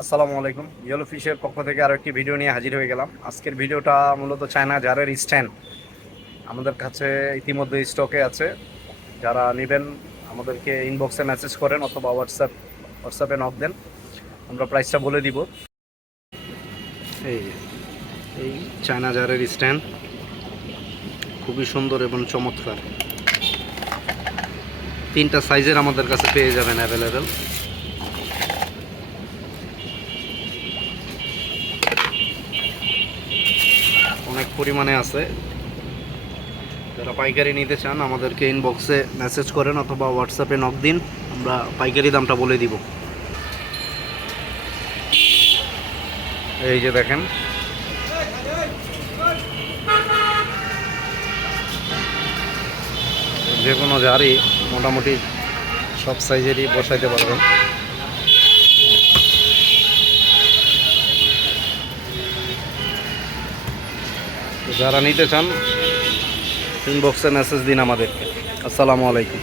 আসসালামু আলাইকুম। ইয়েলো ফিশের পক্ষ থেকে আরও একটি ভিডিও নিয়ে হাজির হয়ে গেলাম। আজকের ভিডিওটা মূলত চায়না জারের স্ট্যান্ড আমাদের কাছে ইতিমধ্যে স্টকে আছে। যারা নেবেন আমাদেরকে ইনবক্সে মেসেজ করেন অথবা হোয়াটসঅ্যাপে নক দেন, আমরা প্রাইসটা বলে দিব। এই এই চায়না জারের স্ট্যান্ড খুবই সুন্দর এবং চমৎকার। 3টা সাইজের আমাদের কাছে পেয়ে যাবেন অ্যাভেলেবেল। অনেক পরিমাণে আছে। যারা পাইকারি নিতে চান আমাদেরকে ইনবক্সে মেসেজ করেন অথবা হোয়াটসঅ্যাপে নক দিন, আমরা পাইকারি দামটা বলে দিব। এই যে দেখেন, যে কোনো জারই মোটামুটি সব সাইজেরই বসাইতে পারবেন। যারা নিতে চান ইনবক্সে মেসেজ দিন আমাদেরকে। আসসালামু আলাইকুম।